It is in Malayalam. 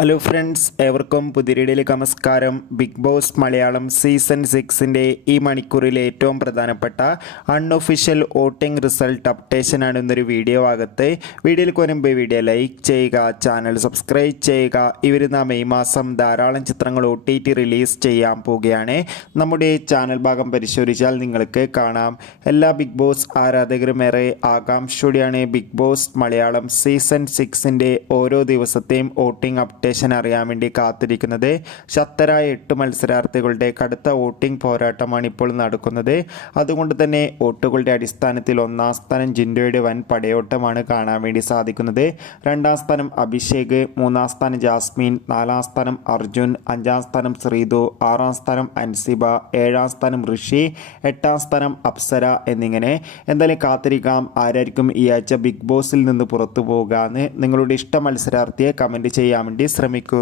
ഹലോ ഫ്രണ്ട്സ്, ഏവർക്കും പുതിയ വീഡിയോയിലേക്ക് നമസ്കാരം. ബിഗ് ബോസ് മലയാളം സീസൺ 6ൻ്റെ ഈ മണിക്കൂറിലെ ഏറ്റവും പ്രധാനപ്പെട്ട അൺഒഫീഷ്യൽ വോട്ടിംഗ് റിസൾട്ട് അപ്ഡേഷൻ ആണ് ഇന്നൊരു വീഡിയോ ആകത്ത്. വീഡിയോയിൽ വരുമ്പോൾ വീഡിയോ ലൈക്ക് ചെയ്യുക, ചാനൽ സബ്സ്ക്രൈബ് ചെയ്യുക. ഇവരുന്ന മെയ് മാസം ധാരാളം ചിത്രങ്ങൾ OTT റിലീസ് ചെയ്യാൻ പോവുകയാണ്. നമ്മുടെ ചാനൽ ഭാഗം പരിശോധിച്ചാൽ നിങ്ങൾക്ക് കാണാം. എല്ലാ ബിഗ് ബോസ് ആരാധകരും ഏറെ ആകാംക്ഷയോടെയാണ് ബിഗ് ബോസ് മലയാളം സീസൺ 6ൻ്റെ ഓരോ ദിവസത്തെയും വോട്ടിംഗ് അപ്ഡേഷൻ അറിയാൻ വേണ്ടി കാത്തിരിക്കുന്നത്. ശക്തരായ 8 മത്സരാർത്ഥികളുടെ കടുത്ത വോട്ടിംഗ് പോരാട്ടമാണ് ഇപ്പോൾ നടക്കുന്നത്. അതുകൊണ്ട് തന്നെ വോട്ടുകളുടെ അടിസ്ഥാനത്തിൽ 1ാം സ്ഥാനം ജിൻഡോയുടെ വൻ പടയോട്ടമാണ് കാണാൻ വേണ്ടി സാധിക്കുന്നത്. 2ാം സ്ഥാനം അഭിഷേക്, 3ാം സ്ഥാനം ജാസ്മിൻ, 4ാം സ്ഥാനം അർജുൻ, 5ാം സ്ഥാനം ശ്രീതു, 6ാം സ്ഥാനം അൻസിബ, 7ാം സ്ഥാനം ഋഷി, 8ാം സ്ഥാനം അപ്സര എന്നിങ്ങനെ. എന്തായാലും കാത്തിരിക്കാം ആരായിരിക്കും ഈ ആഴ്ച ബിഗ് ബോസിൽ നിന്ന് പുറത്തു പോകുക എന്ന്. നിങ്ങളുടെ ഇഷ്ട മത്സരാർത്ഥിയെ കമൻറ്റ് ചെയ്യാൻ വേണ്ടി ശ്രമിക്കൂ.